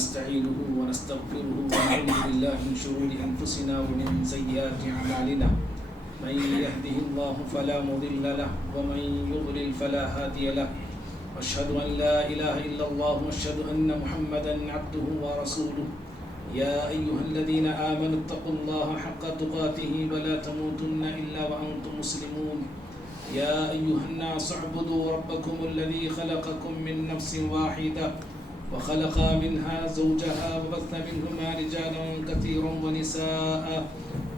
ونستعينه ونستغفره ونعوذ بالله من شرور أنفسنا ومن سيئات أعمالنا من يهده الله فلا مضل له ومن يضلل فلا هادي له وأشهد أن لا إله إلا الله وأشهد أن محمدا عبده ورسوله يا أيها الذين آمنوا اتقوا الله حق تقاته ولا تموتن إلا وأنتم مسلمون يا أيها الناس اعبدوا ربكم الذي خلقكم من نفس واحدة وخلق منها زوجها وبث منهما رجالا كثيرا ونساء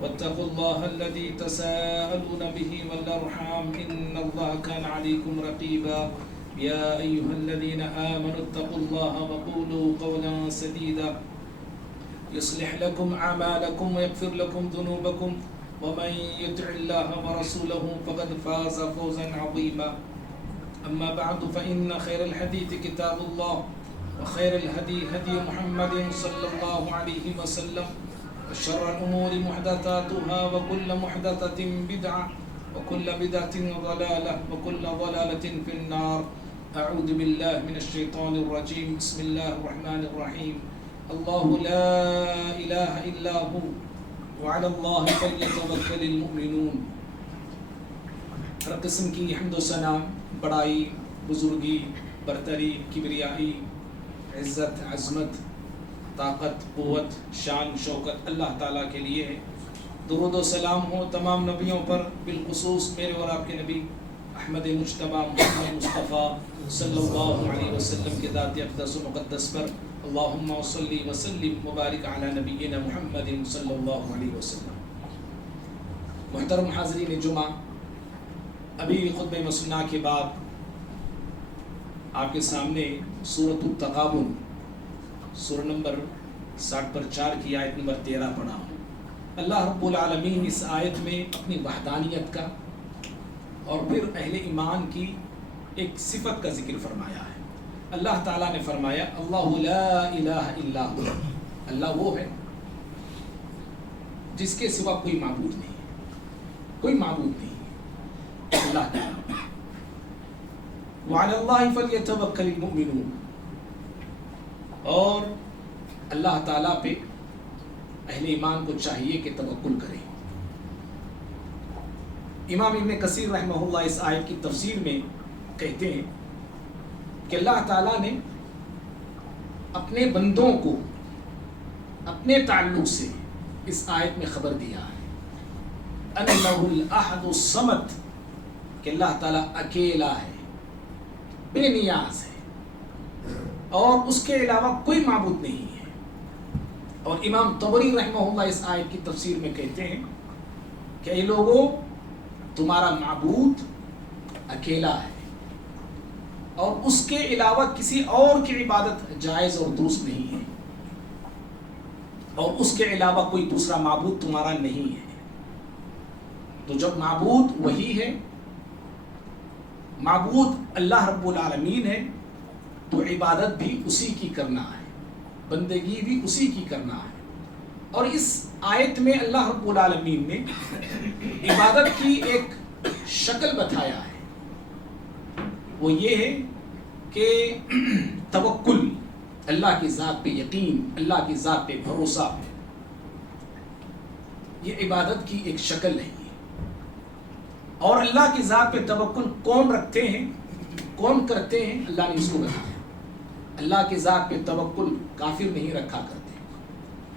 واتقوا الله الذي تساءلون به والأرحام إن الله كان عليكم رقيبا يا أيها الذين آمنوا اتقوا الله وقولوا قولا سديدا يصلح لكم أعمالكم ويغفر لكم ذنوبكم ومن يطع الله ورسوله فقد فاز فوزا عظيما أما بعد فإن خير الحديث كتاب الله وخير الهدي هدي محمد صلى الله عليه وسلم وشر الأمور محدثاتها وكل محدثة بدعة وكل بدعة ضلالة وكل ضلالة في النار أعوذ بالله من الشيطان الرجيم بسم الله الرحمن الرحيم الله لا إله إلا هو وعلى الله فليتوكل المؤمنون. ہر قسم کی حمد و ثنا، بڑائی، بزرگی، برتری، کبریائی، عزت، عظمت، طاقت، قوت، شان، شوکت اللہ تعالیٰ کے لیے ہے. درود و سلام ہو تمام نبیوں پر، بالخصوص میرے اور آپ کے نبی احمد مجتبی محمد مصطفیٰ صلی اللہ علیہ وسلم کے ذات اقدس و مقدس پر. اللہم صلی وسلم مبارک علی نبینا محمد صلی اللہ علیہ وسلم. محترم حاضرین جمعہ، ابھی خطبہ مسنہ کے بعد آپ کے سامنے سورۃ التغابن سورہ نمبر 60/4 کی آیت نمبر 13 پڑھا ہوں. اللہ رب العالمین اس آیت میں اپنی وحدانیت کا اور پھر اہل ایمان کی ایک صفت کا ذکر فرمایا ہے. اللہ تعالیٰ نے فرمایا اللہ لا الہ الا هو، اللہ وہ ہے جس کے سوا کوئی معبود نہیں ہے، کوئی معبود نہیں ہے، اللہ تعالیٰ. وعلی اللہ فلیتوکل المؤمنون، اور اللہ تعالیٰ پہ اہل ایمان کو چاہیے کہ توکل کریں. امام ابن کثیر رحمہ اللہ اس آیت کی تفسیر میں کہتے ہیں کہ اللہ تعالیٰ نے اپنے بندوں کو اپنے تعلق سے اس آیت میں خبر دیا ہے انہ الاحد الصمد، کہ اللہ تعالیٰ اکیلا ہے، بے نیاز ہے، اور اس کے علاوہ کوئی معبود نہیں ہے. اور امام طبری رحمہ اللہ اس آیت کی تفسیر میں کہتے ہیں کہ اے لوگوں، تمہارا معبود اکیلا ہے اور اس کے علاوہ کسی اور کی عبادت جائز اور درست نہیں ہے، اور اس کے علاوہ کوئی دوسرا معبود تمہارا نہیں ہے. تو جب معبود وہی ہے، معبود اللہ رب العالمین ہے، تو عبادت بھی اسی کی کرنا ہے، بندگی بھی اسی کی کرنا ہے. اور اس آیت میں اللہ رب العالمین نے عبادت کی ایک شکل بتایا ہے، وہ یہ ہے کہ توکل، اللہ کی ذات پہ یقین، اللہ کی ذات پہ بھروسہ، یہ عبادت کی ایک شکل ہے. اور اللہ کی ذات پہ توکل کون رکھتے ہیں، کون کرتے ہیں، اللہ نے اس کو بتایا. اللہ کی ذات پہ توکل کافر نہیں رکھا کرتے،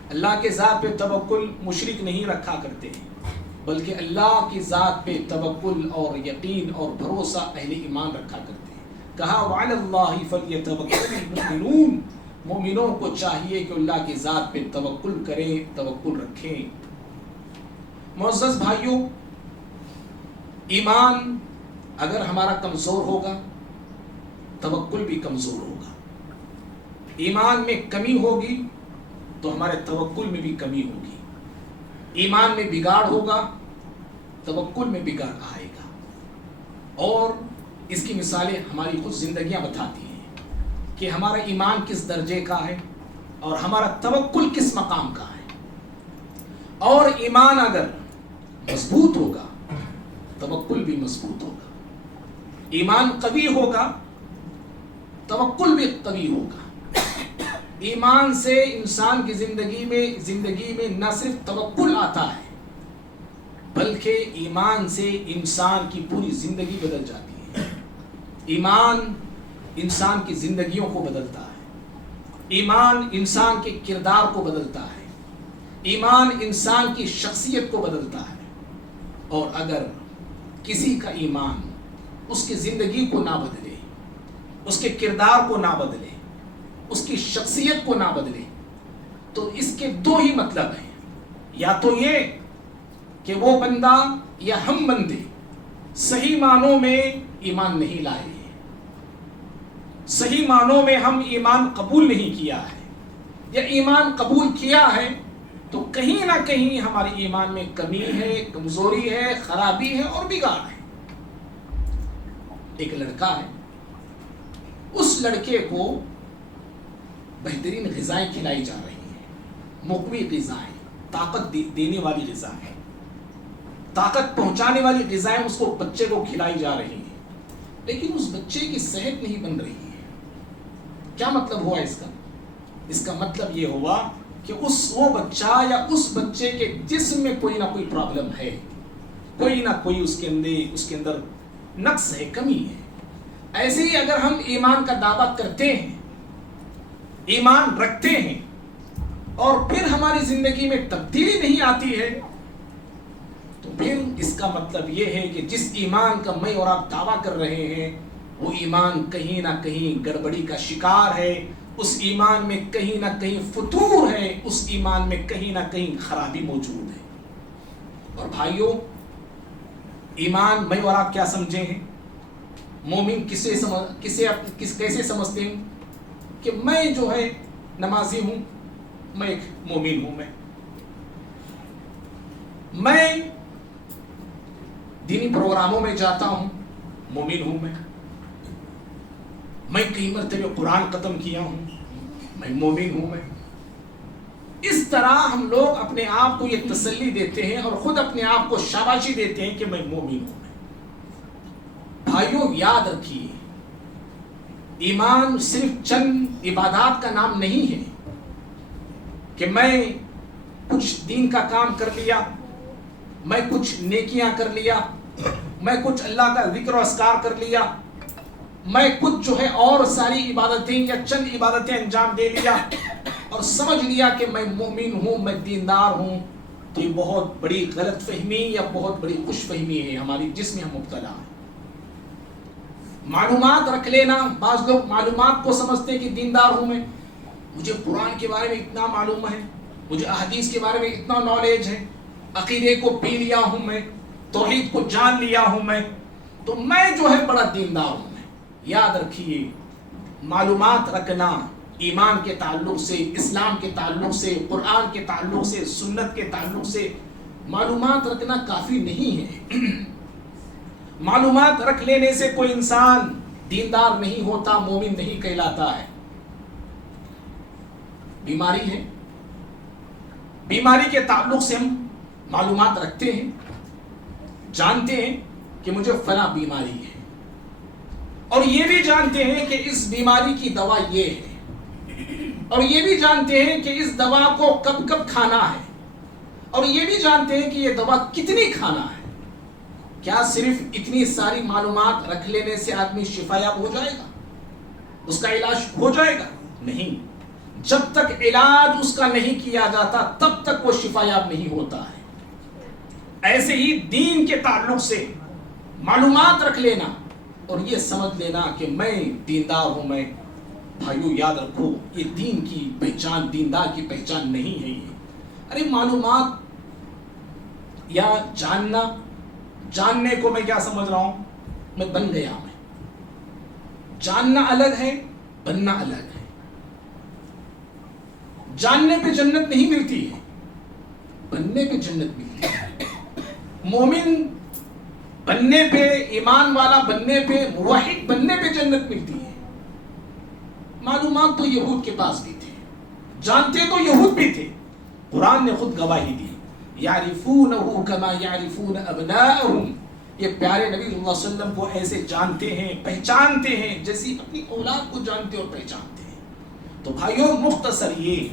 اللہ کے ذات پہ توکل مشرک نہیں رکھا کرتے، بلکہ اللہ کی ذات پہ توکل اور یقین اور بھروسہ اہل ایمان رکھا کرتے ہیں. کہا وعلی اللہ فلیتوکل المؤمنون، مومنوں کو چاہیے کہ اللہ کی ذات پہ توکل کریں، توکل رکھیں. معزز بھائیوں، ایمان اگر ہمارا کمزور ہوگا، توکل بھی کمزور ہوگا. ایمان میں کمی ہوگی تو ہمارے توکل میں بھی کمی ہوگی. ایمان میں بگاڑ ہوگا، توکل میں بگاڑ آئے گا. اور اس کی مثالیں ہماری خود زندگیاں بتاتی ہیں کہ ہمارا ایمان کس درجے کا ہے اور ہمارا توکل کس مقام کا ہے. اور ایمان اگر مضبوط ہوگا، توکل بھی مضبوط ہوگا. ایمان قوی ہوگا، توکل بھی قوی ہوگا. ایمان سے انسان کی زندگی میں نہ صرف توکل آتا ہے بلکہ ایمان سے انسان کی پوری زندگی بدل جاتی ہے. ایمان انسان کی زندگیوں کو بدلتا ہے. ایمان انسان کے کردار کو بدلتا ہے. ایمان انسان کی شخصیت کو بدلتا ہے. اور اگر کسی کا ایمان اس کی زندگی کو نہ بدلے, اس کے کردار کو نہ بدلے, اس کی شخصیت کو نہ بدلے, تو اس کے دو ہی مطلب ہیں. یا تو یہ کہ وہ بندہ یا ہم بندے صحیح معنوں میں ایمان نہیں لائے ہیں, صحیح معنوں میں ہم ایمان قبول نہیں کیا ہے, یا ایمان قبول کیا ہے تو کہیں نہ کہیں ہمارے ایمان میں کمی ہے, کمزوری ہے, خرابی ہے اور بگاڑ ہے. ایک لڑکا ہے, اس لڑکے کو بہترین غذائیں کھلائی جا رہی ہیں, مقوی غذائیں, طاقت دینے والی غذائیں, طاقت پہنچانے والی غذائیں اس کو بچے کو کھلائی جا رہی ہیں, لیکن اس بچے کی صحت نہیں بن رہی ہے. کیا مطلب ہوا اس کا؟ اس کا مطلب یہ ہوا کہ وہ بچہ یا اس بچے کے جسم میں کوئی نہ کوئی پرابلم ہے, کوئی نہ کوئی اس کے اندر نقص ہے, کمی ہے. ایسے ہی اگر ہم ایمان کا دعویٰ کرتے ہیں, ایمان رکھتے ہیں, اور پھر ہماری زندگی میں تبدیلی نہیں آتی ہے, تو پھر اس کا مطلب یہ ہے کہ جس ایمان کا میں اور آپ دعویٰ کر رہے ہیں وہ ایمان کہیں نہ کہیں گڑبڑی کا شکار ہے, اس ایمان میں کہیں نہ کہیں فتور ہے, اس ایمان میں کہیں نہ کہیں خرابی موجود ہے. اور بھائیوں, ایمان میں اور آپ کیا سمجھے ہیں؟ مومن کیسے سمجھتے ہیں کہ میں جو ہے نمازی ہوں, میں ایک مومن ہوں, میں دینی پروگراموں میں جاتا ہوں, مومن ہوں, میں کئی مرتبہ قرآن ختم کیا ہوں, میں مومن ہوں. اس طرح ہم لوگ اپنے آپ کو یہ تسلی دیتے ہیں اور خود اپنے آپ کو شاباشی دیتے ہیں کہ میں مومن ہوں. بھائیوں یاد رکھیے, ایمان صرف چند عبادات کا نام نہیں ہے کہ میں کچھ دین کا کام کر لیا, میں کچھ نیکیاں کر لیا, میں کچھ اللہ کا ذکر و اذکار کر لیا, میں کچھ جو ہے اور ساری عبادتیں یا چند عبادتیں انجام دے لیا اور سمجھ لیا کہ میں مومن ہوں, میں دیندار ہوں. تو یہ بہت بڑی غلط فہمی یا بہت بڑی خوش فہمی ہے ہماری, جس میں ہم مبتلا ہیں. معلومات رکھ لینا, بعض لوگ معلومات کو سمجھتے ہیں کہ دیندار ہوں میں, مجھے قرآن کے بارے میں اتنا معلوم ہے, مجھے احادیث کے بارے میں اتنا نالج ہے, عقیدے کو پی لیا ہوں میں, توحید کو جان لیا ہوں میں, تو میں جو ہے بڑا دیندار ہوں. یاد رکھیے, معلومات رکھنا ایمان کے تعلق سے, اسلام کے تعلق سے, قرآن کے تعلق سے, سنت کے تعلق سے معلومات رکھنا کافی نہیں ہے. معلومات رکھ لینے سے کوئی انسان دیندار نہیں ہوتا, مومن نہیں کہلاتا ہے. بیماری ہے, بیماری کے تعلق سے ہم معلومات رکھتے ہیں, جانتے ہیں کہ مجھے فلاں بیماری ہے, اور یہ بھی جانتے ہیں کہ اس بیماری کی دوا یہ ہے, اور یہ بھی جانتے ہیں کہ اس دوا کو کب کب کھانا ہے, اور یہ بھی جانتے ہیں کہ یہ دوا کتنی کھانا ہے. کیا صرف اتنی ساری معلومات رکھ لینے سے آدمی شفایاب ہو جائے گا, اس کا علاج ہو جائے گا؟ نہیں. جب تک علاج اس کا نہیں کیا جاتا تب تک وہ شفایاب نہیں ہوتا ہے. ایسے ہی دین کے تعلق سے معلومات رکھ لینا اور یہ سمجھ لینا کہ میں دیندار ہوں. میں بھائیو یاد رکھو, یہ دین کی پہچان, دیندار کی پہچان نہیں ہے یہ. ارے معلومات یا جاننے کو میں کیا سمجھ رہا ہوں, میں بن گیا. میں جاننا الگ ہے, بننا الگ ہے. جاننے پہ جنت نہیں ملتی ہے, بننے پہ جنت ملتی ہے. مومن بننے پہ, ایمان والا بننے پہ, موحد بننے پہ جنت ملتی ہے. معلومات تو یہود کے پاس بھی تھے, جانتے تو یہود بھی تھے. قرآن نے خود گواہی دی, یعرفونہ کما یعرفون ابناءہم. یہ پیارے نبی صلی اللہ علیہ وسلم کو ایسے جانتے ہیں, پہچانتے ہیں جیسی اپنی اولاد کو جانتے اور پہچانتے ہیں. تو بھائیوں مختصر یہ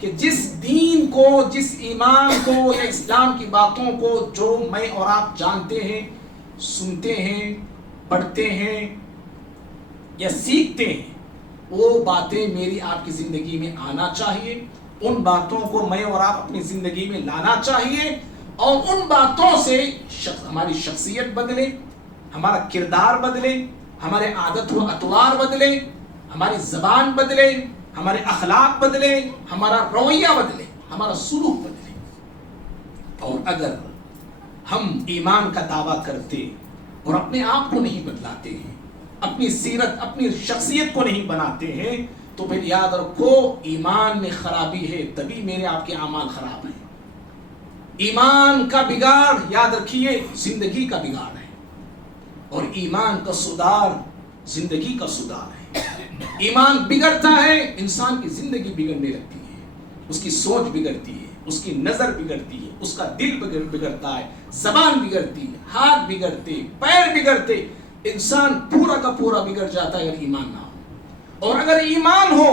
کہ جس دین کو، جس ایمان کو یا اسلام کی باتوں کو جو میں اور آپ جانتے ہیں، سنتے ہیں، پڑھتے ہیں یا سیکھتے ہیں، وہ باتیں میری آپ کی زندگی میں آنا چاہیے، ان باتوں کو میں اور آپ اپنی زندگی میں لانا چاہیے، اور ان باتوں سے ہماری شخصیت بدلے، ہمارا کردار بدلے، ہمارے عادت و اطوار بدلے، ہماری زبان بدلے، ہمارے اخلاق بدلے، ہمارا رویہ بدلے، ہمارا سلوک بدلے۔ اور اگر ہم ایمان کا دعویٰ کرتے اور اپنے آپ کو نہیں بدلاتے ہیں، اپنی سیرت، اپنی شخصیت کو نہیں بناتے ہیں، تو پھر یاد رکھو ایمان میں خرابی ہے، تبھی میرے آپ کے اعمال خراب ہیں۔ ایمان کا بگاڑ یاد رکھیے زندگی کا بگاڑ ہے، اور ایمان کا سدھار زندگی کا سدھار ہے۔ ایمان بگڑتا ہے، انسان کی زندگی بگڑنے لگتی ہے، اس کی سوچ بگڑتی ہے، اس کی نظر بگڑتی ہے، اس کا دل بگڑتا ہے، زبان بگڑتی ہے، ہاتھ بگڑتے، پیر بگڑتے، انسان پورا کا پورا بگڑ جاتا ہے اگر ایمان نہ ہو۔ اور اگر ایمان ہو،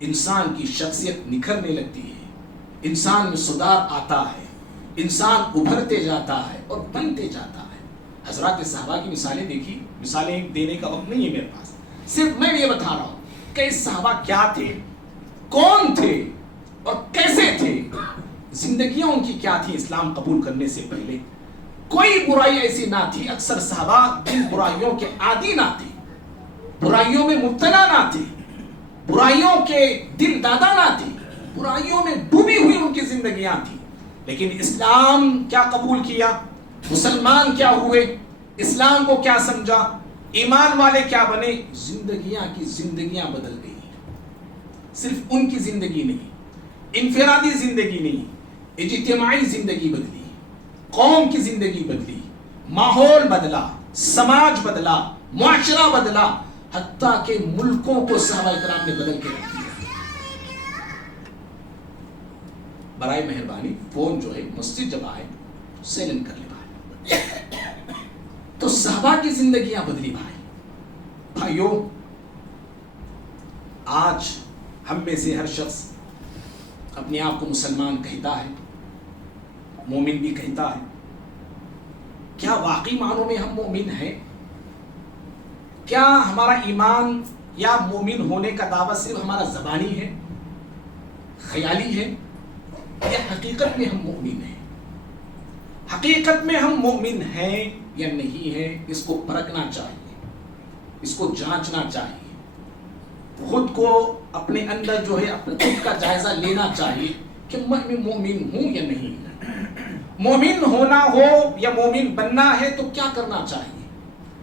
انسان کی شخصیت نکھرنے لگتی ہے، انسان میں سدھار آتا ہے، انسان ابھرتے جاتا ہے اور بنتے جاتا ہے۔ حضرات صحابہ کی مثالیں دیکھی، مثالیں دینے کا وقت نہیں ہے میرے پاس، صرف میں یہ بتا رہا ہوں کہ صحابہ کیا تھے، کون تھے اور کیسے تھے، زندگیاں ان کی کیا تھی اسلام قبول کرنے سے پہلے۔ کوئی برائی ایسی نہ تھی، اکثر صحابہ جن برائیوں کے عادی نہ تھے، برائیوں میں مبتلا نہ تھے، برائیوں کے دل دادا نہ تھے، برائیوں میں ڈوبی ہوئی ان کی زندگیاں تھیں، لیکن اسلام کیا قبول کیا، مسلمان کیا ہوئے، اسلام کو کیا سمجھا، ایمان والے کیا بنے، زندگیاں کی زندگیاں بدل گئی۔ صرف ان کی زندگی نہیں، انفرادی زندگی نہیں، اجتماعی زندگی بدلی، قوم کی زندگی بدلی، ماحول بدلا، سماج بدلا، معاشرہ بدلا، حتیٰ کہ ملکوں کو صحابہ کرام نے بدل کے رکھ دیا۔ برائے مہربانی فون جو ہے مسجد جب آئے سیلنٹ کر لے بھائی۔ تو صحابہ کی زندگیاں بدلی بھائیوں، آج ہم میں سے ہر شخص اپنے آپ کو مسلمان کہتا ہے، مومن بھی کہتا ہے، کیا واقعی معنوں میں ہم مومن ہیں؟ کیا ہمارا ایمان یا مومن ہونے کا دعویٰ صرف ہمارا زبانی ہے، خیالی ہے، یا حقیقت میں ہم مومن ہیں؟ حقیقت میں ہم مومن ہیں یا نہیں ہیں، اس کو پرکھنا چاہیے، اس کو جانچنا چاہیے، خود کو اپنے اندر جو ہے اپنے خود کا جائزہ لینا چاہیے کہ میں مومن ہوں یا نہیں۔ مومن ہونا ہو یا مومن بننا ہے تو کیا کرنا چاہیے؟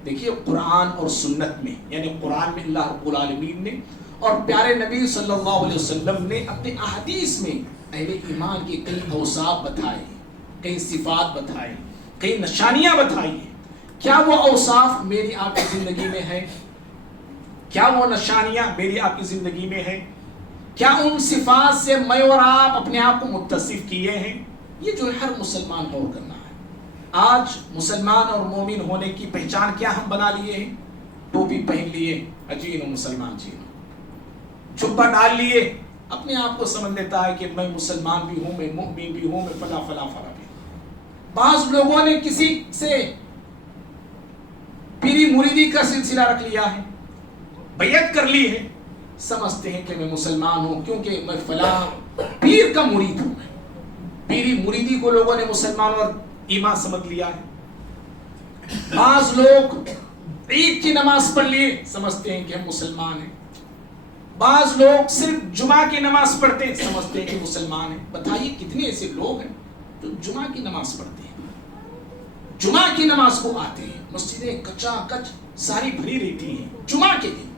دیکھیے قرآن اور سنت میں، یعنی قرآن میں اللہ رب العالمین نے اور پیارے نبی صلی اللہ علیہ وسلم نے اپنے احادیث میں اہل ایمان کے کئی اوصاف بتائے، کئی صفات بتائے، کئی نشانیاں بتائی ہیں۔ کیا وہ اوصاف میری آپ کی زندگی میں ہے؟ کیا وہ نشانیاں میری آپ کی زندگی میں ہے؟ کیا ان صفات سے میں اور آپ اپنے آپ کو متصف کیے ہیں؟ یہ جو ہر مسلمان کو کرنا ہے۔ آج مسلمان اور مومن ہونے کی پہچان کیا ہم بنا لیے ہیں؟ ٹوپی پہن لیے، اجین مسلمان جین، چھپا ڈال لیے، اپنے آپ کو سمجھ لیتا ہے کہ میں مسلمان بھی ہوں، میں مومن بھی ہوں، میں فلا فلا فلا بھی۔ بعض لوگوں نے کسی سے پیری مریدی کا سلسلہ رکھ لیا ہے، بیعت کر لی ہے، سمجھتے ہیں کہ میں مسلمان ہوں کیونکہ میں فلاں پیر کا مرید ہوں۔ پیری مریدی کو لوگوں نے مسلمان اور ایمان سمجھ لیا ہے۔ بعض لوگ عید کی نماز پڑھ لیے، سمجھتے ہیں کہ ہم مسلمان ہیں۔ بعض لوگ صرف جمعہ کی نماز پڑھتے ہیں، سمجھتے ہیں کہ مسلمان ہیں۔ بتائیے کتنے ایسے لوگ ہیں جو جمعہ کی نماز پڑھتے ہیں، جمعہ کی نماز کو آتے ہیں، مسجدیں کچا کچ ساری بھری رہتی ہیں جمعہ کے دن۔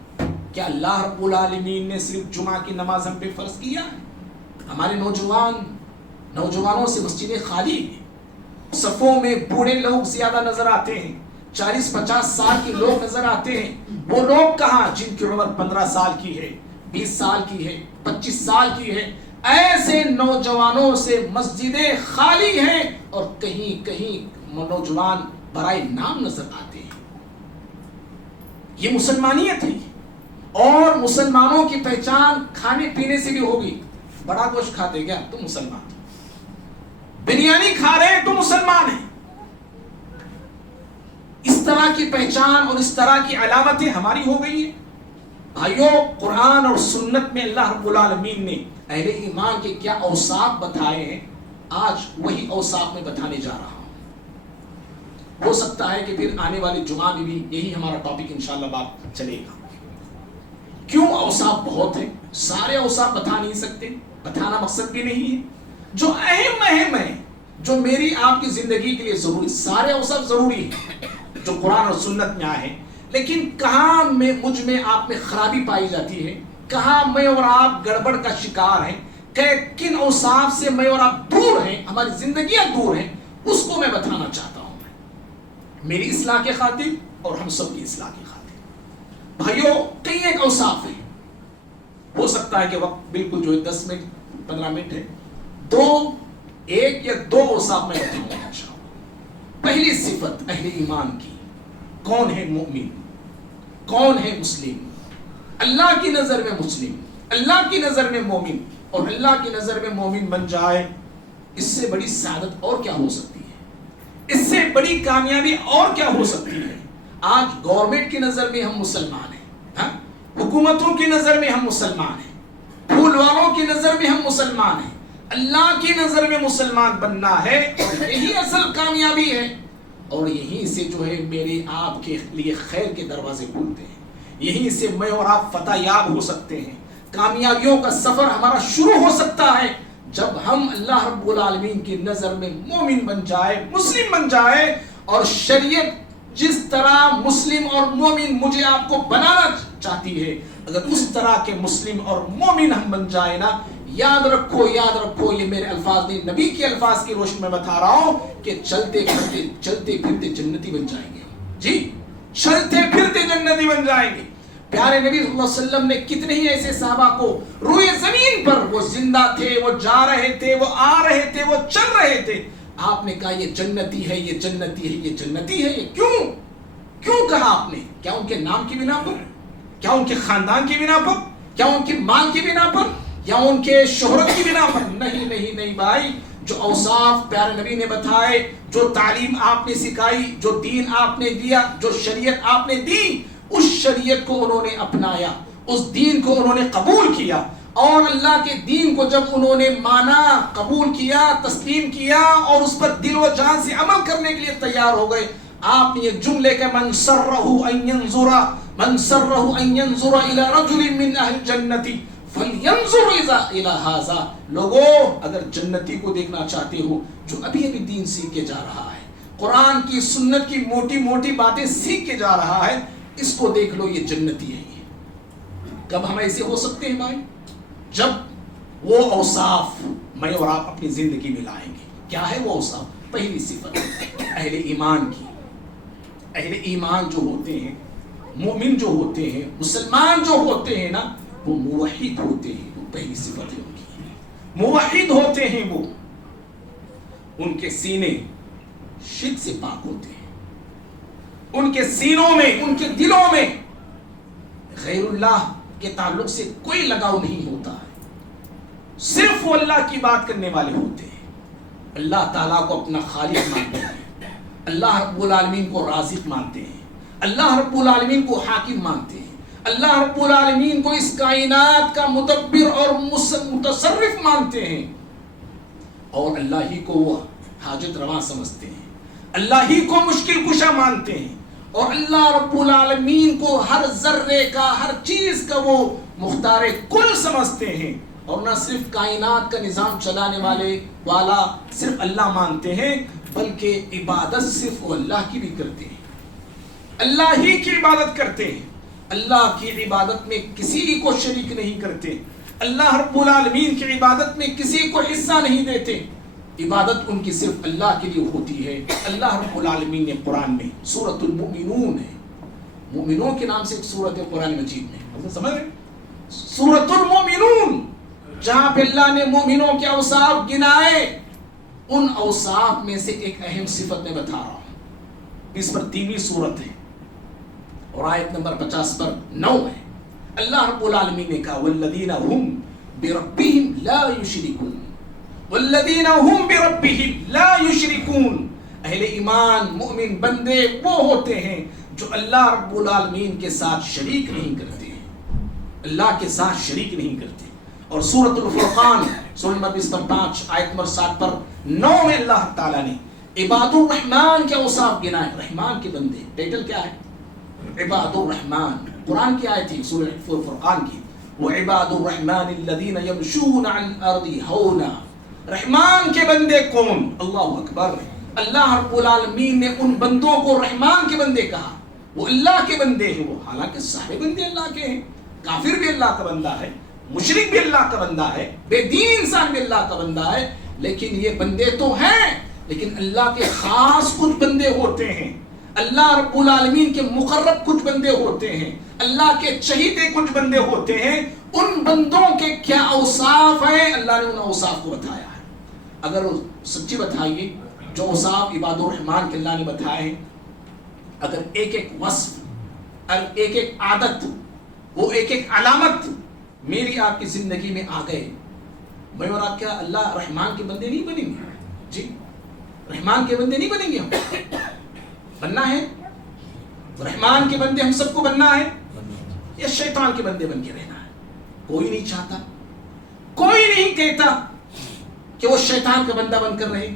کیا اللہ رب العالمین نے صرف جمعہ کی نماز ہم پہ فرض کیا ہے؟ ہمارے نوجوانوں سے مسجدیں خالی ہیں، صفوں میں بوڑھے لوگ زیادہ نظر آتے ہیں، 40-50 سال کے لوگ نظر آتے ہیں۔ وہ لوگ کہاں جن کی عمر 15 سال کی ہے، 20 سال کی ہے، 25 سال کی ہے؟ ایسے نوجوانوں سے مسجدیں خالی ہیں، اور کہیں کہیں نوجوان برائے نام نظر آتے ہیں۔ یہ مسلمانیت ہے، اور مسلمانوں کی پہچان کھانے پینے سے بھی ہوگی. بڑا گوشت کھاتے کیا تو مسلمان, بریانی کھا رہے ہیں تو مسلمان ہیں. اس طرح کی پہچان اور اس طرح کی علامتیں ہماری ہو گئی ہیں. بھائیوں, قرآن اور سنت میں اللہ رب العالمین نے اہل ایمان کے کیا اوصاف بتائے ہیں, آج وہی اوصاف میں بتانے جا رہا ہوں. ہو سکتا ہے کہ پھر آنے والے جمعہ میں بھی یہی ہمارا ٹاپک انشاءاللہ بات چلے گا. کیوں اوصاف بہت ہیں, سارے اوصاف بتا نہیں سکتے, بتانا مقصد بھی نہیں ہے. جو اہم ہیں, جو میری آپ کی زندگی کے لیے ضروری, سارے اوصاف ضروری ہیں جو قرآن اور سنت میں آئے ہیں. لیکن کہاں میں مجھ میں آپ میں خرابی پائی جاتی ہے, کہاں میں اور آپ گڑبڑ کا شکار ہیں, کہ کن اوصاف سے میں اور آپ دور ہیں, ہماری زندگیاں دور ہیں, اس کو میں بتانا چاہتا ہوں, میری اصلاح کے خاطر اور ہم سب کی اصلاح کی خاطر. بھائیوں, کئی ایک اوصاف ہیں. ہو سکتا ہے کہ وقت بالکل جو ہے 10 منٹ 15 منٹ ہے, ایک یا دو اوصاف میں بتاؤں گا انشاءاللہ. پہلی صفت اہل ایمان کی, کون ہے مومن, کون ہے مسلم, اللہ کی نظر میں مسلم, اللہ کی نظر میں مومن, اور اللہ کی نظر میں مومن بن جائے, اس سے بڑی سعادت اور کیا ہو سکتی ہے, اس سے بڑی کامیابی اور کیا ہو سکتی ہے. آج گورنمنٹ کی نظر میں ہم مسلمان ہیں, حکومتوں کی نظر میں ہم مسلمان ہیں, پھول والوں کی نظر میں ہم مسلمان ہیں. اللہ کی نظر میں مسلمان بننا ہے, یہی اصل کامیابی ہے. اور یہیں سے جو ہے میرے آپ کے لیے خیر کے دروازے کھلتے ہیں, یہیں سے میں اور آپ فتح یاب ہو سکتے ہیں. کامیابیوں کا سفر ہمارا شروع ہو سکتا ہے جب ہم اللہ رب العالمین کی نظر میں مومن بن جائے, مسلم بن جائے, اور شریعت جس طرح مسلم اور مومن مجھے آپ کو بنانا چاہتی ہے, اگر اس طرح کے مسلم اور مومن ہم بن جائے نا, یاد رکھو, یہ میرے الفاظ نہیں, نبی کے الفاظ کی روشنی میں بتا رہا ہوں کہ چلتے پھرتے جنتی بن جائیں گے. جی, چلتے پھرتے جنتی بن جائیں گے. پیارے نبی صلی اللہ علیہ وسلم نے کتنے ہی ایسے صحابہ کو روئے زمین پر, وہ زندہ تھے, وہ جا رہے تھے, وہ آ رہے تھے, وہ چل رہے تھے, آپ نے کہا یہ جنتی ہے, یہ جنتی ہے, یہ جنتی ہے. یہ کیوں کہا آپ نے؟ کیا ان کے نام کی بنا پر, کیا ان کے خاندان کی بنا پر, کیا ان کے مال کی بنا پر, یا ان کے شہرت کی بنا پر؟ نہیں بھائی. جو اوصاف پیارے نبی نے بتائے, جو تعلیم آپ نے سکھائی, جو دین آپ نے دیا, جو شریعت آپ نے دی, اس شریعت کو انہوں نے اپنایا, اس دین کو انہوں نے قبول کیا, اور اللہ کے دین کو جب انہوں نے مانا, قبول کیا, تسلیم کیا, اور اس پر دل و جان سے عمل کرنے کے لیے تیار ہو گئے, آپ نے یہ جملے کہ من سرہ ان ينظر الى رجل من اہل الجنۃ فلینظر الى هذا. لوگوں, اگر جنتی کو دیکھنا چاہتے ہو جو ابھی دین سیکھ کے جا رہا ہے, قرآن کی سنت کی موٹی موٹی باتیں سیکھ کے جا رہا ہے, اس کو دیکھ لو, یہ جنتی ہے. کب ہم ایسے ہو سکتے ہیں بھائی؟ جب وہ اوصاف میں اور آپ اپنی زندگی میں لائیں گے. کیا ہے وہ اوصاف؟ پہلی صفت اہل ایمان کی. اہل ایمان جو ہوتے ہیں, مومن جو ہوتے ہیں, مسلمان جو ہوتے ہیں نا, وہ موحد ہوتے ہیں. وہ پہلی صفت ہے ان کی, موحد ہوتے ہیں. وہ ان کے سینے شرک سے پاک ہوتے ہیں, ان کے سینوں میں, ان کے دلوں میں غیر اللہ کے تعلق سے کوئی لگاؤ نہیں ہوتا ہے. صرف وہ اللہ کی بات کرنے والے ہوتے ہیں, اللہ تعالیٰ کو اپنا خالق مانتے ہیں, اللہ رب العالمین کو رازق مانتے ہیں, اللہ رب العالمین کو حاکم مانتے ہیں, اللہ رب العالمین کو اس کائنات کا مدبر اور متصرف مانتے ہیں, اور اللہ ہی کو وہ حاجت رواں سمجھتے ہیں, اللہ ہی کو مشکل کشا مانتے ہیں, اور اللہ رب العالمین کو ہر ذرے کا, ہر چیز کا وہ مختار کل سمجھتے ہیں. اور نہ صرف کائنات کا نظام چلانے والا صرف اللہ مانتے ہیں, بلکہ عبادت صرف وہ اللہ کی بھی کرتے ہیں, اللہ ہی کی عبادت کرتے ہیں, اللہ کی عبادت میں کسی کو شریک نہیں کرتے, اللہ رب العالمین کی عبادت میں کسی کو حصہ نہیں دیتے. عبادت ان کی صرف اللہ کے لیے ہوتی ہے. اللہ رب العالمین نے قرآن میں سورۃ المؤمنون ہے, مومنوں کے نام سے ایک سورت ہے قرآن مجید میں, سمجھ رہے, سورۃ المؤمنون, جہاں پہ اللہ نے مومنوں کے اوصاف گنائے. ان اوصاف میں سے ایک اہم صفت میں بتا رہا ہوں, اس پر 3ویں سورت ہے اور آیت نمبر 50 پر 9 ہے. اللہ رب العالمین نے کہا والذین هم بربہم لا یشرکون، والذین هم بربہم لا یشرکون، اہل ایمان مومن بندے وہ ہوتے ہیں جو اللہ رب العالمین کے ساتھ شریک نہیں کرتے ہیں، اللہ کے ساتھ شریک نہیں کرتے۔ اور سورۃ الفرقان سورہ نمبر 5 آیت نمبر 7 پر 9 میں اللہ تعالیٰ نے عباد الرحمن کے اوصاف گنائے۔ رحمان کے بندے، ٹائٹل کیا ہے؟ عباد الرحمن، قرآن کی آیت تھی سورہ فرقان کی، وہ عباد الرحمن الذین یمشون علی الارض ہونا۔ رحمان کے بندے کون؟ اللہ اکبر۔ اللہ رب العالمین نے ان بندوں کو رحمان کے بندے کہا، وہ اللہ کے بندے ہیں، وہ حالانکہ سارے بندے اللہ کے ہیں، کافر بھی اللہ کا بندہ ہے، مشرک بھی اللہ کا بندہ ہے، بے دین انسان بھی اللہ کا بندہ ہے، لیکن یہ بندے تو ہیں، لیکن اللہ کے خاص کچھ بندے ہوتے ہیں، اللہ رب العالمین کے مقرب کچھ بندے ہوتے ہیں، اللہ کے چہیتے کچھ بندے ہوتے ہیں۔ ان بندوں کے کیا اوصاف ہیں اللہ نے ان اوصاف کو بتایا ہے۔ اگر سچی بتائیے جو اوصاف عباد الرحمان کے اللہ نے بتائے ہیں، اگر ایک ایک وصف، ایک ایک عادت، وہ ایک ایک علامت میری آپ کی زندگی میں آ گئے، میں اور آپ کیا اللہ رحمان کے بندے نہیں بنیں گے؟ جی رحمان کے بندے نہیں بنیں گے؟ ہم بننا ہے رحمان کے بندے، ہم سب کو بننا ہے یا شیطان کے بندے بن کے رہنا ہے؟ کوئی نہیں چاہتا، کوئی نہیں کہتا کہ وہ شیطان کا بندہ بن کر رہے۔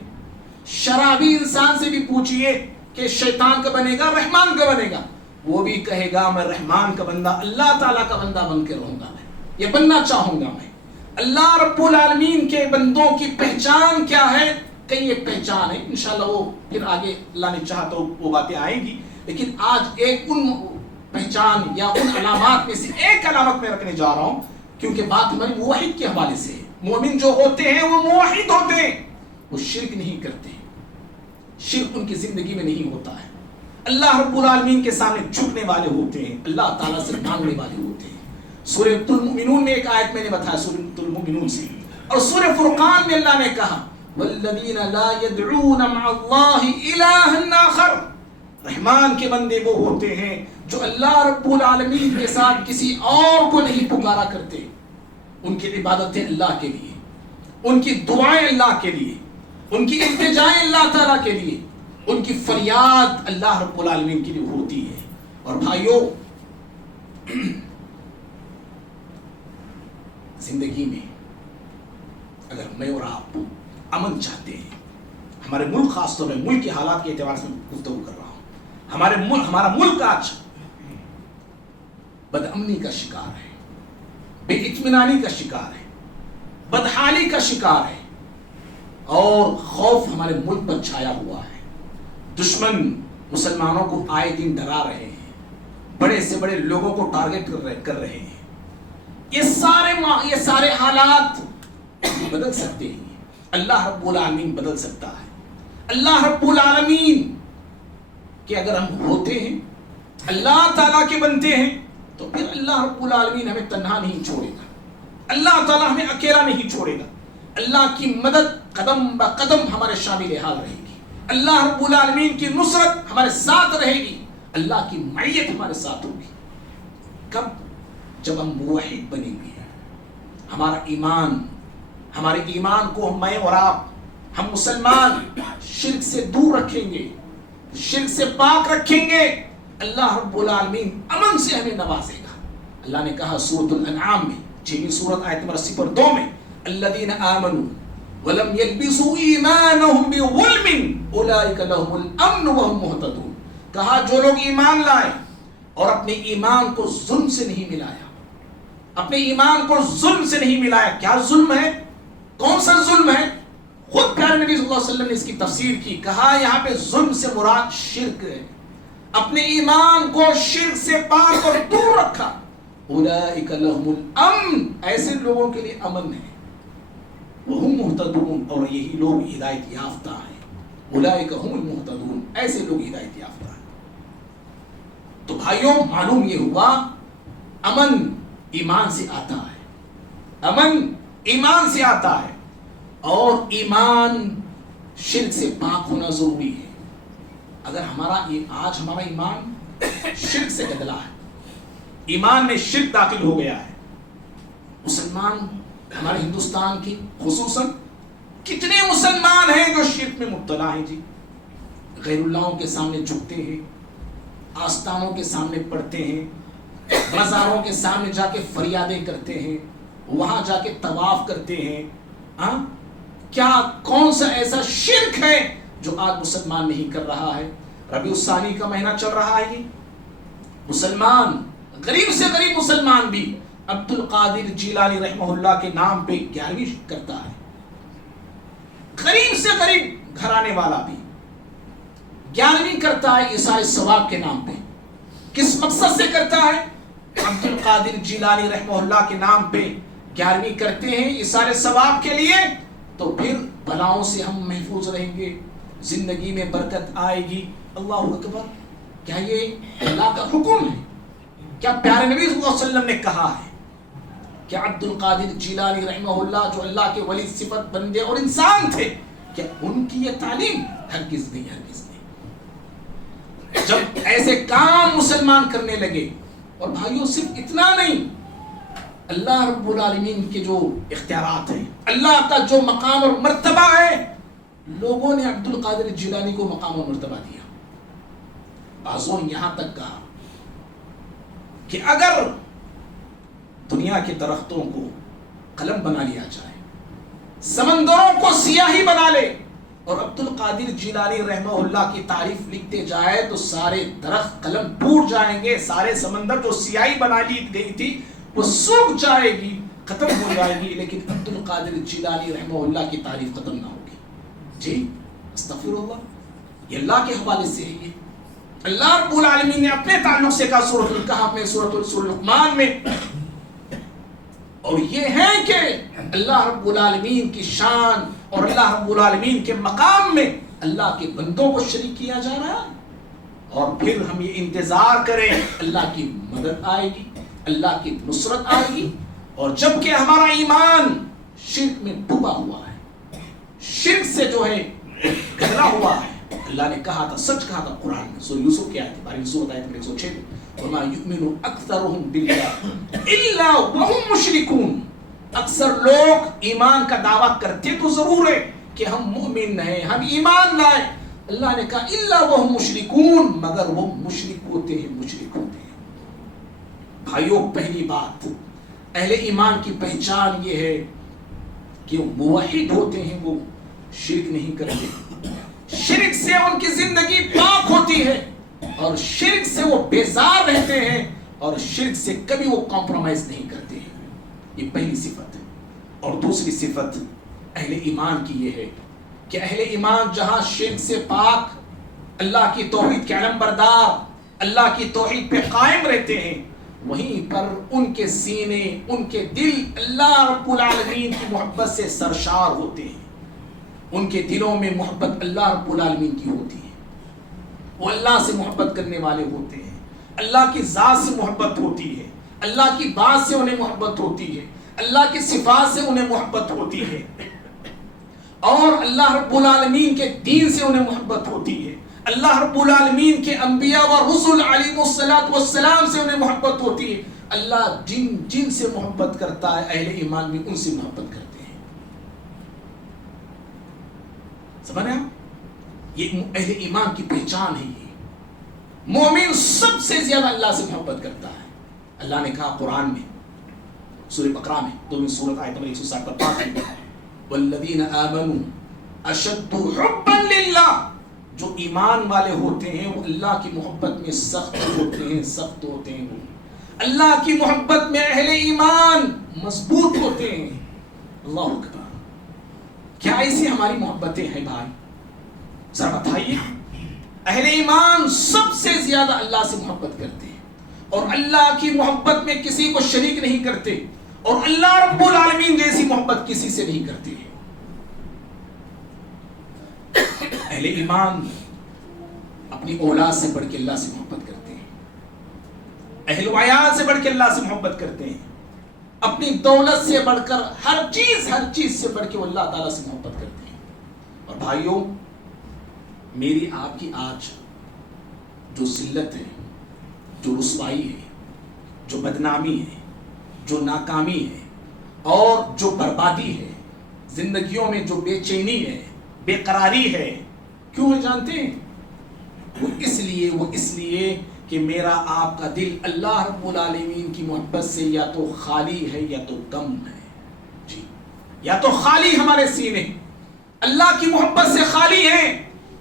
شرابی انسان سے بھی پوچھئے کہ شیطان کا بنے گا رحمان کا بنے گا، وہ بھی کہے گا میں رحمان کا بندہ، اللہ تعالیٰ کا بندہ بن کے رہوں گا، میں یہ بننا چاہوں گا۔ میں اللہ رب العالمین کے بندوں کی پہچان کیا ہے؟ کئی ایک پہچان ہے، انشاءاللہ وہ پھر آگے اللہ نے چاہا تو وہ باتیں آئیں گی، لیکن آج ایک ان پہچان یا ان علامات میں سے ایک علامت میں رکھنے جا رہا ہوں، کیونکہ بات ہماری موحد کے حوالے سے ہے۔ مومن جو ہوتے ہیں وہ موحد ہوتے ہیں، وہ شرک نہیں کرتے، شرک ان کی زندگی میں نہیں ہوتا ہے، اللہ رب العالمین کے سامنے جھکنے والے ہوتے ہیں، اللہ تعالیٰ سے مانگنے والے ہوتے ہیں۔ سورۃ المؤمنون میں ایک آیت میں نے بتایا سورۃ المؤمنون سے، اور سورہ فرقان میں اللہ نے کہا والذین لا يدعون مع اللہ الہا آخر، رحمان کے بندے وہ ہوتے ہیں جو اللہ رب العالمین کے ساتھ کسی اور کو نہیں پکارا کرتے، ان کی عبادتیں اللہ کے لیے، ان کی دعائیں اللہ کے لیے، ان کی التجائیں اللہ تعالیٰ کے لیے، ان کی فریاد اللہ رب العالمین کے لیے ہوتی ہے۔ اور بھائیوں، زندگی میں اگر میں اور آپ امن چاہتے ہیں، ہمارے ملک خاص طور پہ ملک کے حالات کے اعتبار سے گفتگو کر رہا ہوں، ہمارا ملک آج بدامنی کا شکار ہے، بے اطمینانی کا شکار ہے، بدحالی کا شکار ہے، اور خوف ہمارے ملک پر چھایا ہوا ہے۔ دشمن مسلمانوں کو آئے دن ڈرا رہے ہیں، بڑے سے بڑے لوگوں کو ٹارگٹ کر رہے ہیں۔ یہ سارے حالات بدل سکتے ہیں، اللہ رب العالمین بدل سکتا ہے۔ اللہ رب العالمین کہ اگر ہم ہوتے ہیں، اللہ تعالیٰ کے بنتے ہیں، تو پھر اللہ رب العالمین ہمیں تنہا نہیں چھوڑے گا، اللہ تعالیٰ ہمیں اکیلا نہیں چھوڑے گا، اللہ کی مدد قدم با قدم ہمارے شامل حال رہے گی، اللہ رب العالمین کی نصرت ہمارے ساتھ رہے گی، اللہ کی معیت ہمارے ساتھ ہوگی۔ کب؟ جب ہم موحد بنیں گے، ہمارے ایمان کو میں اور آپ، ہم مسلمان شرک سے دور رکھیں گے، شرک سے پاک رکھیں گے، اللہ رب العالمین امن سے ہمیں نوازے گا۔ اللہ نے کہا سورۃ الانعام میں 6ویں سورت آیت نمبر 80 میں الذین آمنوا ولم یلبسوا ایمانہم بظلم اولئک لہم الامن وہم مہتدون، کہا جو لوگ ایمان لائے اور اپنے ایمان کو ظلم سے نہیں ملایا، اپنے ایمان کو ظلم سے نہیں ملایا۔ کیا ظلم ہے؟ کون سا ظلم ہے؟ خود پیارے نبی صلی اللہ علیہ وسلم نے اس کی تفسیر کی، کہا یہاں پہ ظلم سے مراد شرک ہے، اپنے ایمان کو شرک سے پاک اور دور رکھا۔ اولئک لہم الامن، ایسے لوگوں کے لیے امن ہے، وہم مہتدون، اور یہی لوگ ہدایت یافتہ ہیں۔ اولئک هم المہتدون، ایسے لوگ ہدایت یافتہ ہیں۔ تو بھائیوں، معلوم یہ ہوا امن ایمان سے آتا ہے، امن ایمان سے آتا ہے، اور ایمان شرک سے پاک ہونا ضروری ہے۔ اگر آج ہمارا ایمان شرک سے گدلا ہے، ایمان میں شرک داخل ہو گیا ہے. مسلمان ہمارے ہندوستان کی خصوصاً کتنے مسلمان ہیں جو شرک میں مبتلا ہیں جی. غیر اللہوں کے سامنے جھکتے ہیں, آستانوں کے سامنے پڑھتے ہیں, مزاروں کے سامنے جا کے فریادیں کرتے ہیں, وہاں جا کے طواف کرتے ہیں. کیا کون سا ایسا شرک ہے جو آج مسلمان نہیں کر رہا ہے؟ ربیع الثانی کا مہینہ چل رہا ہے, مسلمان غریب سے غریب مسلمان بھی عبد القادر جیلانی رحمہ اللہ کے نام پہ 11ویں کرتا ہے. غریب سے غریب گھرانے والا بھی 11ویں کرتا ہے اظہار ثواب کے نام پہ. کس مقصد سے کرتا ہے؟ عبد القادر جیلانی رحمہ اللہ کے نام پہ 11ویں کرتے ہیں اظہار ثواب کے لیے, تو پھر بلاؤں سے ہم محفوظ رہیں گے, زندگی میں برکت آئے گی. اللہ اکبر. کیا یہ اللہ کا حکم ہے؟ کیا پیارے نبی صلی اللہ علیہ وسلم نے کہا ہے کہ عبد القادر جیلانی رحمہ اللہ جو اللہ کے ولی صفت بندے اور انسان تھے, کیا ان کی یہ تعلیم؟ ہرگز نہیں, ہرگز نہیں. جب ایسے کام مسلمان کرنے لگے, اور بھائیوں صرف اتنا نہیں, اللہ رب العالمین کے جو اختیارات ہیں, اللہ کا جو مقام اور مرتبہ ہے, لوگوں نے عبد القادر جیلانی کو مقام اور مرتبہ دیا. بعضوں نے یہاں تک کہا کہ اگر دنیا کے درختوں کو قلم بنا لیا جائے, سمندروں کو سیاہی بنا لے, اور عبد القادر جیلانی رحمہ اللہ کی تعریف لکھتے جائے, تو سارے درخت قلم ٹوٹ جائیں گے, سارے سمندر جو سیاہی بنا لی گئی تھی وہ سوکھ جائے گی, ختم ہو جائے گی, لیکن عبد القادر جیلانی رحمہ اللہ کی تعریف ختم نہ ہوگی. جی استغفر اللہ, یہ اللہ کے حوالے سے ہے. یہ اللہ رب العالمین نے اپنے تعلق سے کہا سورۃ الکہف میں, سورۃ لقمان میں, اور یہ ہے کہ اللہ رب العالمین کی شان اور اللہ رب العالمین کے مقام میں اللہ کے بندوں کو شریک کیا جا رہا ہے. اور پھر ہم یہ انتظار کریں اللہ کی مدد آئے گی, اللہ کی نصرت آئے گی. اور جبکہ ہمارا ایمان شرک میں ڈوبا ہوا ہے, شرک سے جو ہے گہرا ہوا ہے. اللہ نے کہا تھا, سچ کہا تھا قرآن میں, سورہ یوسف کی آیت 12 سورۃ آیت 106, وَمَا يُؤْمِنُ أَكْثَرُهُمْ بِاللَّهِ إِلَّا وَهُمْ مُشْرِكُونَ. اکثر لوگ ایمان کا دعویٰ کرتے تو ضرور ہے کہ ہم مومن ہیں, ہم ایمان لائے, اللہ نے کہا إِلَّا وَهُمْ مُشْرِكُونَ, مگر وہ مشرک ہوتے ہیں, مشرک ہوتے ہیں. بھائیوں, پہلی بات اہل ایمان کی پہچان یہ ہے کہ وہ موحد ہوتے ہیں, وہ شرک نہیں کرتے. شرک سے ان کی زندگی پاک ہوتی ہے, اور شرک سے وہ بیزار رہتے ہیں, اور شرک سے کبھی وہ کمپرومائز نہیں کرتے ہیں. یہ پہلی صفت ہے. اور دوسری صفت اہل ایمان کی یہ ہے کہ اہل ایمان جہاں شرک سے پاک, اللہ کی توحید کے علم بردار, اللہ کی توحید پہ قائم رہتے ہیں, وہیں پر ان کے سینے, ان کے دل اللہ رب العالمین کی محبت سے سرشار ہوتے ہیں. ان کے دلوں میں محبت اللہ رب العالمین کی ہوتی ہے, وہ اللہ سے محبت کرنے والے ہوتے ہیں, اللہ کی ذات سے محبت ہوتی ہے, اللہ کی بات سے انہیں محبت ہوتی ہے, اللہ کی صفات سے انہیں محبت ہوتی ہے, اور اللہ رب العالمین کے دین سے انہیں محبت ہوتی ہے, اللہ رب العالمین کے انبیاء و رسول علیہ السلام سے انہیں محبت ہوتی ہے. اللہ جن سے محبت کرتا ہے, اہل ایمان بھی ان سے محبت کرتے ہیں. سمجھ رہے ہیں؟ یہ اہل ایمان کی پہچان ہے. یہ مومن سب سے زیادہ اللہ سے محبت کرتا ہے. اللہ نے کہا قرآن میں سورہ بقرہ میں 2ویں سورۃ آیت نمبر 160 پر پاک ہے, والذین آمنوا اشد حبا للہ, جو ایمان والے ہوتے ہیں وہ اللہ کی محبت میں سخت ہوتے ہیں, سخت ہوتے ہیں. وہ اللہ کی محبت میں اہل ایمان مضبوط ہوتے ہیں. اللہ اکبر. کیا ایسی ہماری محبتیں ہیں بھائی؟ ذرا بتائیے. اہل ایمان سب سے زیادہ اللہ سے محبت کرتے ہیں, اور اللہ کی محبت میں کسی کو شریک نہیں کرتے, اور اللہ رب العالمین جیسی محبت کسی سے نہیں کرتے ہیں. اہل ایمان اپنی اولاد سے بڑھ کے اللہ سے محبت کرتے ہیں, اہل و عیال سے بڑھ کے اللہ سے محبت کرتے ہیں, اپنی دولت سے بڑھ کر ہر چیز سے بڑھ کے وہ اللہ تعالیٰ سے محبت کرتے ہیں. اور بھائیوں, میری آپ کی آج جو ذلت ہے, جو رسوائی ہے, جو بدنامی ہے، جو ناکامی ہے اور جو بربادی ہے، زندگیوں میں جو بے چینی ہے، بے قراری ہے، کیوں ہے جانتے ہیں؟ وہ اس لیے کہ میرا آپ کا دل اللہ رب العالمین کی محبت سے یا تو خالی ہے یا تو کم ہے. جی، یا تو خالی ہمارے سینے اللہ کی محبت سے خالی ہیں،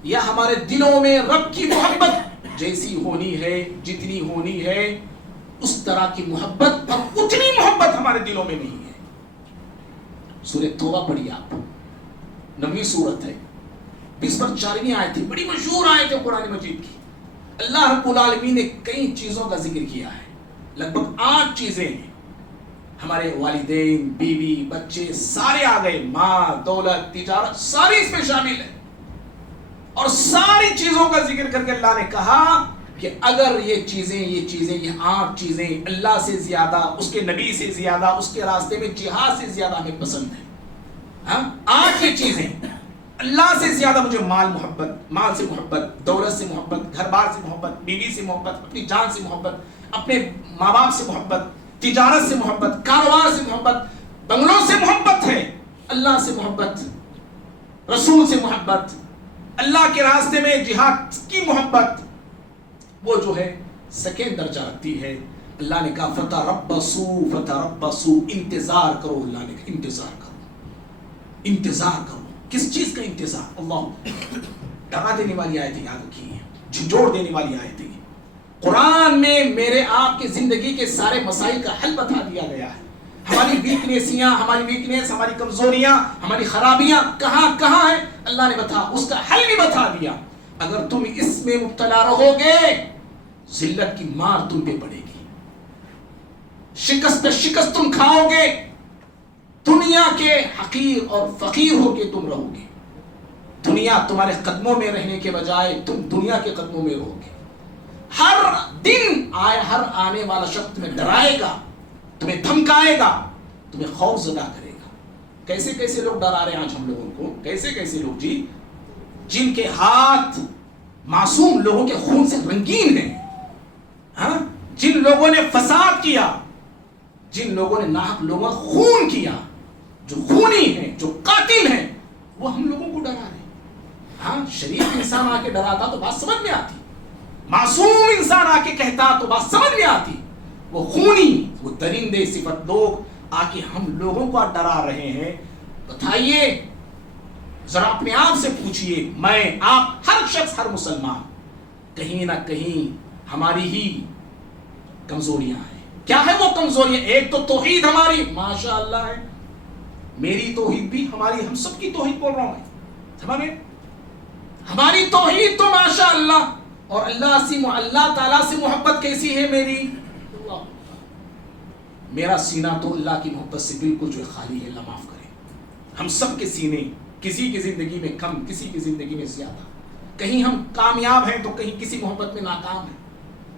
یا ہمارے دلوں میں رب کی محبت جیسی ہونی ہے، جتنی ہونی ہے اس طرح کی محبت اور اتنی محبت ہمارے دلوں میں نہیں ہے. سورہ توبہ پڑھیے آپ، 9ویں سورت ہے، 20 پر 4ویں آیت ہے، بڑی مشہور آیت ہے قرآن مجید کی. اللہ رب العالمین نے کئی چیزوں کا ذکر کیا ہے، لگ بھگ 8 چیزیں ہیں. ہمارے والدین، بیوی، بچے سارے آ گئے، مال، دولت، تجارت ساری اس میں شامل ہے. اور ساری چیزوں کا ذکر کر کے اللہ نے کہا کہ اگر یہ 8 چیزیں اللہ سے زیادہ، اس کے نبی سے زیادہ، اس کے راستے میں جہاد سے زیادہ ہمیں پسند ہے. 8 یہ چیزیں اللہ سے زیادہ مجھے مال سے محبت، دولت سے محبت، گھر بار سے محبت، بیوی سے محبت، اپنی جان سے محبت، اپنے ماں باپ سے محبت، تجارت سے محبت، کاروبار سے محبت، بنگلوں سے محبت ہے، اللہ سے محبت، رسول سے محبت، اللہ کے راستے میں جہاد کی محبت، وہ جو ہے سیکنڈ درجہ رکھتی ہے. اللہ نے کہا فتربصوا، انتظار کرو. اللہ نے کہا انتظار کرو. کس چیز کا انتظار؟ اللہ ڈرا دینے والی آیتیں یاد رکھیے، جھنجھوڑ دینے والی آیتیں. قرآن میں میرے آپ کی زندگی کے سارے مسائل کا حل بتا دیا گیا ہے. ہماری ویکنیس، ہماری کمزوریاں، ہماری خرابیاں کہاں ہیں اللہ نے اس کا حل بھی بتا دیا. اگر تم اس میں مبتلا رہو گے ذلت کی مار تم پہ پڑے گی، شکست پہ شکست تم کھاؤ گے، دنیا کے حقیر اور فقیر ہو کے تم رہو گے. دنیا تمہارے قدموں میں رہنے کے بجائے تم دنیا کے قدموں میں رہو گے. ہر آنے والا شخص تمہیں ڈرائے گا، تمہیں دھمکائے گا، تمہیں خوف زدہ کرے گا. کیسے لوگ ڈرا رہے ہیں آج ہم لوگوں کو؟ کیسے لوگ جی، جن کے ہاتھ معصوم لوگوں کے خون سے رنگین ہیں، جن لوگوں نے فساد کیا، جن لوگوں نے ناحق لوگوں خون کیا، جو خونی ہیں، جو قاتل ہیں، وہ ہم لوگوں کو ڈرا رہے. شریف انسان آ کے ڈراتا تو بات سمجھ میں آتی، معصوم انسان آ کے کہتا تو بات سمجھ میں آتی. وہ خونی، وہ درندے صفت لوگ آ کے ہم لوگوں کو ڈرا رہے ہیں. بتائیے ذرا اپنے آپ سے پوچھئے، میں، آپ، ہر شخص، ہر مسلمان، کہیں نہ کہیں ہماری ہی کمزوریاں ہیں. کیا ہے وہ کمزوریاں؟ ایک تو توحید ہماری ماشاء اللہ ہے، میری توحید بھی، ہم سب کی توحید بول رہا ہوں، ہماری توحید تو ماشاء اللہ. اور اللہ تعالیٰ سے محبت کیسی ہے میری؟ میرا سینہ تو اللہ کی محبت سے بالکل جو خالی ہے. اللہ معاف کرے. ہم سب کے سینے کسی کی زندگی میں کم، کسی کی زندگی میں زیادہ. کہیں ہم کامیاب ہیں تو کہیں کسی محبت میں ناکام ہیں.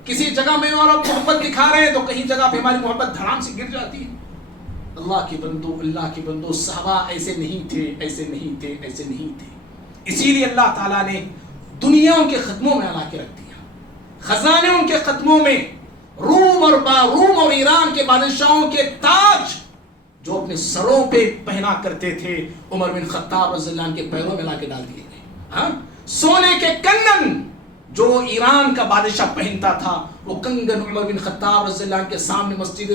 کسی جگہ میں اور محبت دکھا رہے ہیں تو کہیں جگہ پہ ہماری محبت دھڑام سے گر جاتی ہے. اللہ کے بندو صحابہ ایسے نہیں تھے. اسی لیے اللہ تعالیٰ نے دنیا ان کے ختموں میں لا کے رکھ دیا، خزانے ان کے ختموں میں. روم اور ایران کے بادشاہوں کے تاج جو اپنے سروں پہ پہنا کرتے تھے عمر بن خطاب رضی اللہ عنہ کے پیروں میں لا کے ڈال دیے گئے. سونے کے کنگن جو ایران کا بادشاہ پہنتا تھا، وہ کنگن عمر بن خطاب رضی اللہ عنہ کے سامنے مسجد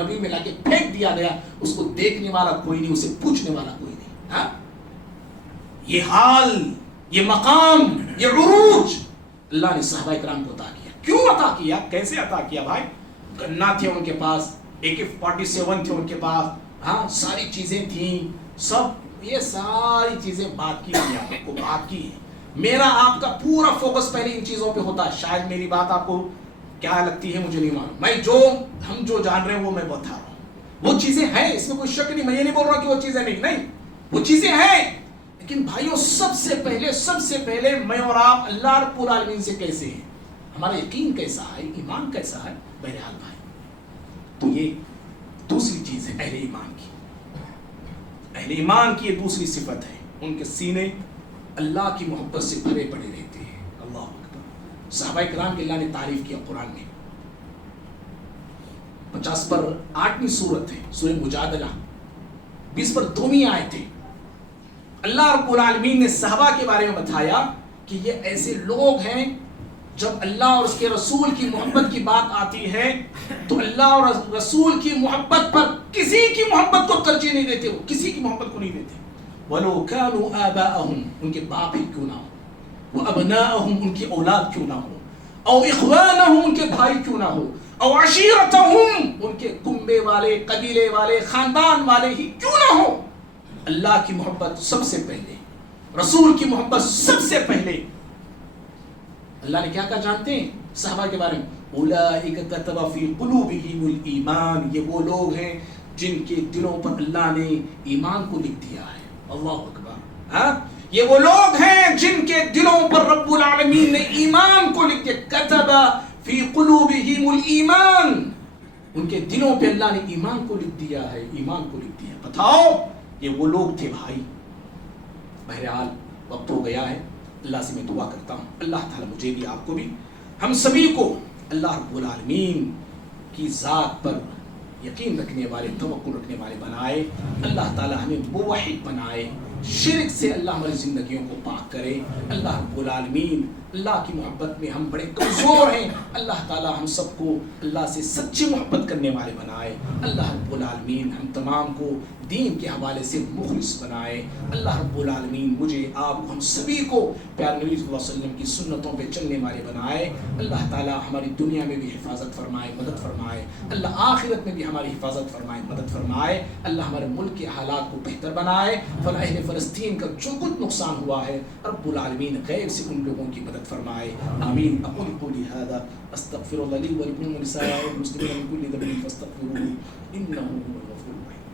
نبی میں لا کے پھینک دیا گیا. اس کو دیکھنے والا کوئی نہیں، اسے پوچھنے والا کوئی نہیں. یہ حال، یہ مقام، یہ عروج اللہ نے صحابہ کرام کو عطا کیا. کیوں عطا کیا؟ کیسے عطا کیا بھائی؟ گنا تھے ان کے پاس، AK-47 تھے ان کے پاس، ساری چیزیں تھیں، سب یہ ساری چیزیں بات کی ہے، آپ کو بات کی ہے. میرا آپ کا پورا فوکس پہلے ان چیزوں پہ ہوتا ہے. شاید میری بات آپ کو کیا لگتی ہے مجھے نہیں معلوم. ہم جو جان رہے ہیں وہ میں بتا رہا ہوں. وہ چیزیں ہیں، اس میں کوئی شک نہیں. میں یہ نہیں بول رہا کہ وہ چیزیں نہیں، وہ چیزیں ہیں. لیکن بھائیوں سب سے پہلے میں اور آپ اللہ رب العالمین سے کیسے ہیں، ہمارا یقین کیسا ہے، ایمان کیسا ہے. بہرحال بھائی، تو یہ دوسری چیز ہے اہل ایمان کی. اہل ایمان کی یہ دوسری صفت ہے، ان کے سینے اللہ کی محبت سے بھرے پڑے رہتے ہیں. اللہ اکبر. صحابہ کرام کی اللہ نے تعریف کیا قرآن میں. 50 پر 8ویں سورت ہے سورہ مجادلہ، 20 پر 2ویں آیت ہے۔ اللہ رب العالمین نے صحابہ کے بارے میں بتایا کہ یہ ایسے لوگ ہیں جب اللہ اور اس کے رسول کی محبت کی بات آتی ہے تو اللہ اور رسول کی محبت پر کسی کی محبت کو ترجیح نہیں دیتے، وہ کسی کی محبت کو نہیں دیتے۔ وَلَوْ كَانُوا آبَاءَهُمْ، ان کے باپ ہی کیوں نہ ہو، وَأَبْنَاءَهُمْ، ان کی اولاد کیوں نہ ہو، او اخوانہم، ان کے بھائی کیوں نہ ہو، او عشیرتہم، ان کے کنبے والے، قبیلے والے، خاندان والے ہی کیوں نہ ہو، اللہ کی محبت سب سے پہلے، رسول کی محبت سب سے پہلے۔ اللہ نے کیا کہا جانتے ہیں صحابہ کے بارے میں؟ اولئک کتب فی قلوبہم الایمان، یہ وہ لوگ ہیں جن کے دلوں پر اللہ نے ایمان کو لکھ دیا ہے۔ اللہ اکبر، یہ وہ لوگ ہیں جن کے دلوں پر رب العالمین نے ایمان کو لکھ دیا۔ کتب فی قلوبہم الایمان، ان کے دلوں پہ اللہ نے ایمان کو لکھ دیا ہے، ایمان کو لکھ دیا۔ بتاؤ یہ وہ لوگ تھے بھائی۔ بہرحال وقت ہو گیا ہے، اللہ سے میں دعا کرتا ہوں اللہ تعالیٰ مجھے بھی، آپ کو بھی، ہم سبھی کو اللہ رب العالمین کی ذات پر یقین رکھنے والے، توکل رکھنے والے بنائے۔ اللہ تعالیٰ ہمیں موحد بنائے، شرک سے اللہ ہماری زندگیوں کو پاک کرے۔ اللہ رب العالمین، اللہ کی محبت میں ہم بڑے کمزور ہیں، اللہ تعالیٰ ہم سب کو اللہ سے سچی محبت کرنے والے بنائے۔ اللہ رب العالمین ہم تمام کو دین کے حوالے سے مخلص بنائے۔ اللہ رب العالمین مجھے، آپ کو، ہم سبھی کو پیارے نبی صلی اللہ علیہ وسلم کی سنتوں پہ چلنے والے بنائے۔ اللہ تعالیٰ ہماری دنیا میں بھی حفاظت فرمائے، مدد فرمائے، اللہ آخرت میں بھی ہماری حفاظت فرمائے، مدد فرمائے۔ اللہ ہمارے ملک کے حالات کو بہتر بنائے۔ اہل فلسطین کا جو کچھ نقصان ہوا ہے رب العالمین غیر سے ان لوگوں کی مدد فرمائے، آمین۔ اقول قولی ھذا استغفر اللہ لی ولکم ولسائر المسلمین من کل ذنب فاستغفروہ انہ هو الغفور الرحیم۔